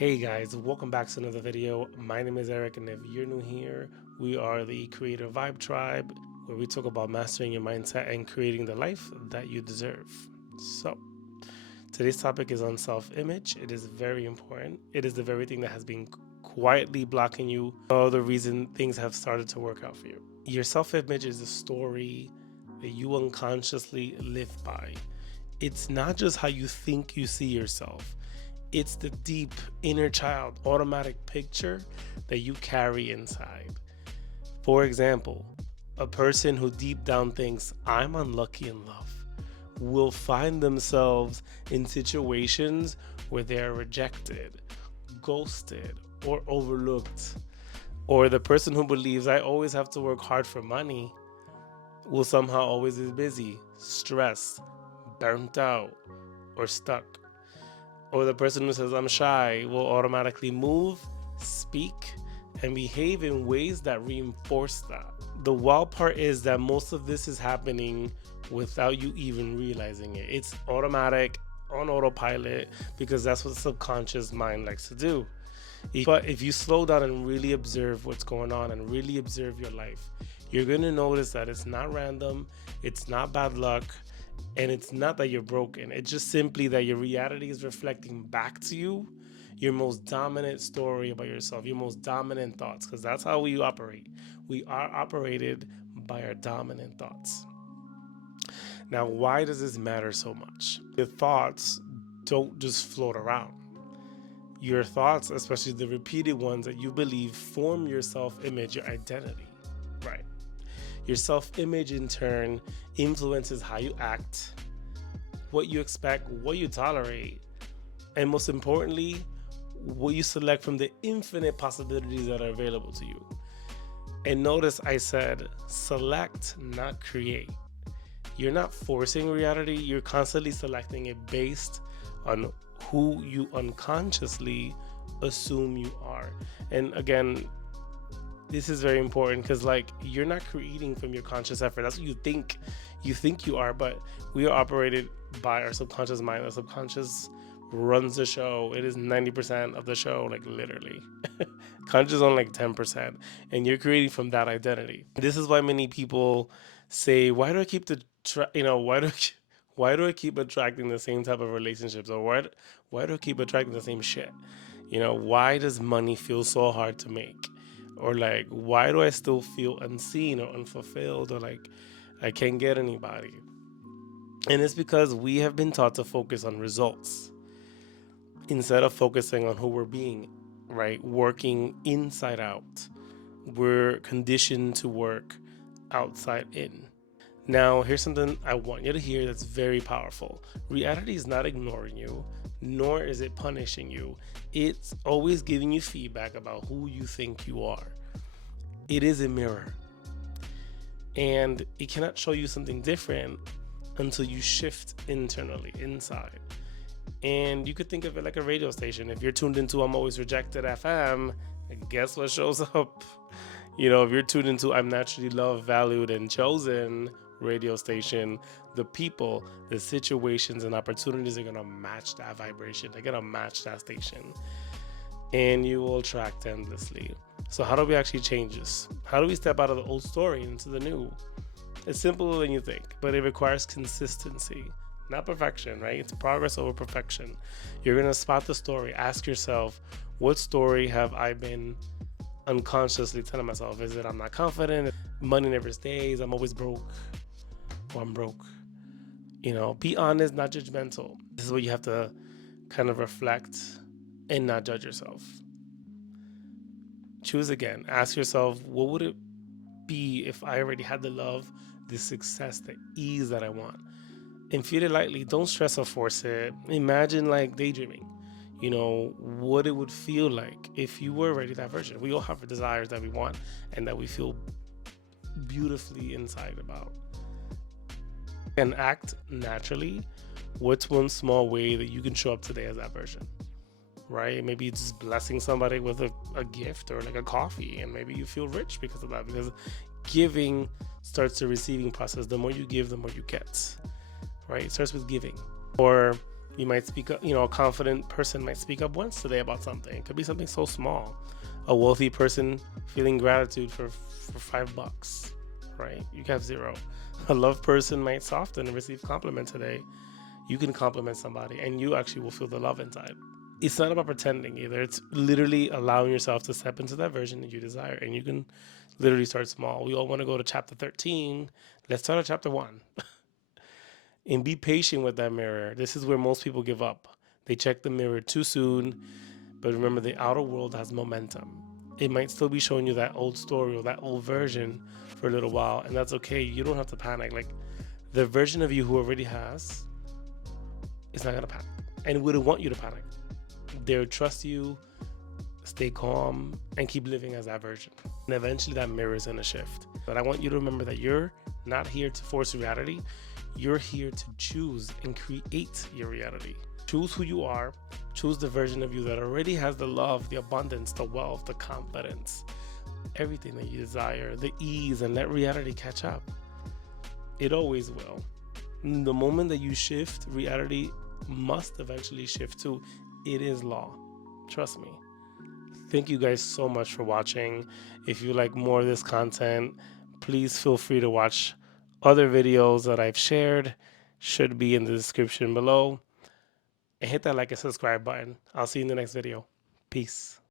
Hey guys, welcome back to another video. My name is Eric, and if you're new here, we are the Creator Vibe Tribe, where we talk about mastering your mindset and creating the life that you deserve. So, today's topic is on self image. It is very important. It is the very thing that has been quietly blocking you, all the reason things have started to work out for you. Your self image is a story that you unconsciously live by. It's not just how you think you see yourself, it's the deep inner child automatic picture that you carry inside. For example, a person who deep down thinks, I'm unlucky in love, will find themselves in situations where they are rejected, ghosted, or overlooked. Or the person who believes, I always have to work hard for money, will somehow always be busy, stressed, burnt out, or stuck. Or the person who says, I'm shy, will automatically move, speak, and behave in ways that reinforce that. The wild part is that most of this is happening without you even realizing it. It's automatic, on autopilot, because that's what the subconscious mind likes to do. But if you slow down and really observe what's going on and really observe your life, you're going to notice that it's not random, it's not bad luck, and it's not that you're broken. It's just simply that your reality is reflecting back to you your most dominant story about yourself, your most dominant thoughts, because that's how we operate. We are operated by our dominant thoughts. Now, why does this matter so much? Your thoughts don't just float around. Your thoughts, especially the repeated ones that you believe, form your self image, your identity, right? Your self image, in turn, influences how you act, what you expect, what you tolerate, and most importantly, what you select from the infinite possibilities that are available to you. And notice I said select, not create. You're not forcing reality, you're constantly selecting it based on who you unconsciously assume you are. And again, this is very important because you're not creating from your conscious effort. That's what you think you are, but we are operated by our subconscious mind. Our subconscious runs the show. It is 90% of the show, like literally. Conscious on like 10%, and you're creating from that identity. This is why many people say, why do I keep why do I keep attracting the same type of relationships, or why do I keep attracting the same shit? Why does money feel so hard to make? Or like, why do I still feel unseen or unfulfilled, or like I can't get anybody? And it's because we have been taught to focus on results instead of focusing on who we're being, right? Working inside out. We're conditioned to work outside in. Now, here's something I want you to hear that's very powerful. Reality is not ignoring you, nor is it punishing you. It's always giving you feedback about who you think you are. It is a mirror, and it cannot show you something different until you shift internally, inside. And you could think of it like a radio station. If you're tuned into I'm Always Rejected FM, guess what shows up? If you're tuned into I'm Naturally Loved, Valued, and Chosen radio station, the people, the situations, and opportunities are going to match that vibration. They're going to match that station. And you will attract endlessly. So, how do we actually change this? How do we step out of the old story into the new? It's simpler than you think, but it requires consistency, not perfection, right? It's progress over perfection. You're going to spot the story. Ask yourself, what story have I been unconsciously telling myself? Is it I'm not confident? Money never stays. I'm always broke. Or I'm broke. Be honest, not judgmental. This is what you have to kind of reflect and not judge yourself. Choose again. Ask yourself, what would it be if I already had the love, the success, the ease that I want? And feel it lightly. Don't stress or force it. Imagine like daydreaming. What it would feel like if you were already that version. We all have desires that we want and that we feel beautifully inside about. And act naturally. What's one small way that you can show up today as that version? Right? Maybe it's just blessing somebody with a gift or like a coffee, and maybe you feel rich because of that, because giving starts the receiving process. The more you give, the more you get, right? It starts with giving. Or You might speak up, a confident person might speak up once today about something. It could be something so small. A wealthy person feeling gratitude for $5, right? You have zero. A love person might soften and receive compliment today. You can compliment somebody and you actually will feel the love inside. It's not about pretending either. It's literally allowing yourself to step into that version that you desire. And you can literally start small. We all want to go to chapter 13. Let's start at chapter 1. And be patient with that mirror. This is where most people give up. They check the mirror too soon, but remember the outer world has momentum. It might still be showing you that old story or that old version for a little while, and that's okay. You don't have to panic. Like the version of you who already has is not gonna panic and wouldn't want you to panic. They would trust you, stay calm, and keep living as that version. And eventually that mirror is gonna shift. But I want you to remember that you're not here to force reality. You're here to choose and create your reality. Choose who you are. Choose the version of you that already has the love, the abundance, the wealth, the confidence, everything that you desire, the ease, and let reality catch up. It always will. The moment that you shift, reality must eventually shift too. It is law. Trust me. Thank you guys so much for watching. If you like more of this content, please feel free to watch other videos that I've shared. Should be in the description below. And hit that like and subscribe button. I'll see you in the next video. Peace.